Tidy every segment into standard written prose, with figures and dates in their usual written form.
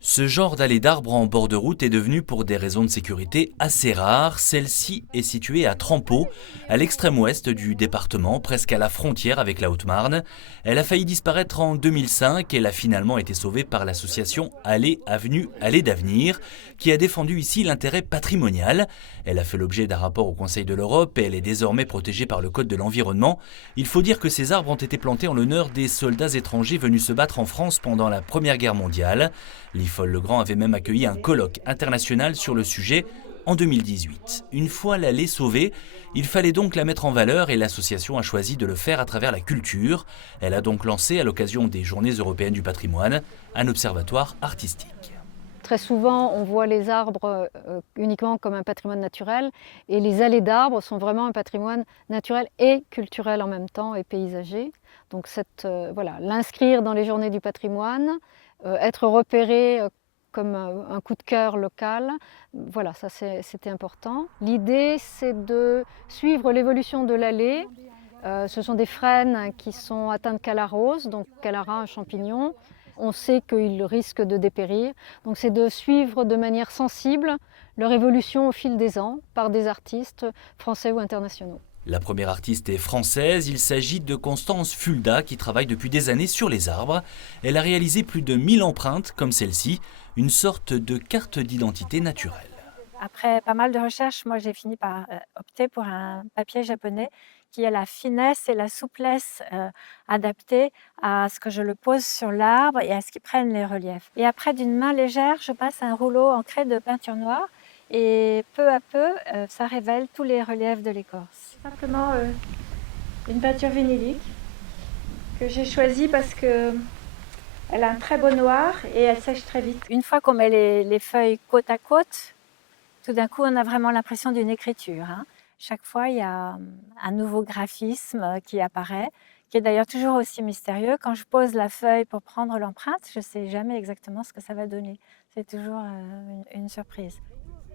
Ce genre d'allée d'arbres en bord de route est devenu pour des raisons de sécurité assez rare. Celle-ci est située à Trempeau, à l'extrême ouest du département, presque à la frontière avec la Haute-Marne. Elle a failli disparaître en 2005 et elle a finalement été sauvée par l'association Allée Avenue Allée d'Avenir, qui a défendu ici l'intérêt patrimonial. Elle a fait l'objet d'un rapport au Conseil de l'Europe et elle est désormais protégée par le Code de l'environnement. Il faut dire que ces arbres ont été plantés en l'honneur des soldats étrangers venus se battre en France pendant la Première Guerre mondiale. L'IFOL-Le-Grand avait même accueilli un colloque international sur le sujet en 2018. Une fois l'allée sauvée, il fallait donc la mettre en valeur et l'association a choisi de le faire à travers la culture. Elle a donc lancé, à l'occasion des Journées européennes du patrimoine, un observatoire artistique. Très souvent, on voit les arbres uniquement comme un patrimoine naturel et les allées d'arbres sont vraiment un patrimoine naturel et culturel en même temps et paysager. Donc l'inscrire dans les journées du patrimoine, être repéré comme un coup de cœur local, voilà, ça c'était important. L'idée, c'est de suivre l'évolution de l'allée. Ce sont des frênes qui sont atteints de calarose, donc calara, un champignon. On sait qu'ils risquent de dépérir. Donc c'est de suivre de manière sensible leur évolution au fil des ans par des artistes français ou internationaux. La première artiste est française, il s'agit de Constance Fulda qui travaille depuis des années sur les arbres. Elle a réalisé plus de 1000 empreintes comme celle-ci, une sorte de carte d'identité naturelle. Après pas mal de recherches, moi j'ai fini par opter pour un papier japonais qui a la finesse et la souplesse adaptée à ce que je le pose sur l'arbre et à ce qu'il prenne les reliefs. Et après, d'une main légère, je passe un rouleau en craie de peinture noire et peu à peu, ça révèle tous les reliefs de l'écorce. Simplement une peinture vinylique que j'ai choisie parce que elle a un très beau noir et elle sèche très vite. Une fois qu'on met les feuilles côte à côte, tout d'un coup, on a vraiment l'impression d'une écriture. Chaque fois, il y a un nouveau graphisme qui apparaît, qui est d'ailleurs toujours aussi mystérieux. Quand je pose la feuille pour prendre l'empreinte, je ne sais jamais exactement ce que ça va donner. C'est toujours une surprise.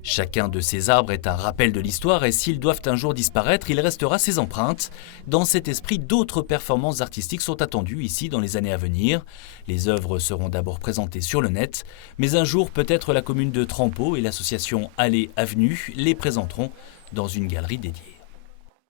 Chacun de ces arbres est un rappel de l'histoire et s'ils doivent un jour disparaître, il restera ses empreintes. Dans cet esprit, d'autres performances artistiques sont attendues ici dans les années à venir. Les œuvres seront d'abord présentées sur le net, mais un jour peut-être la commune de Trempeau et l'association Allée Avenue les présenteront dans une galerie dédiée.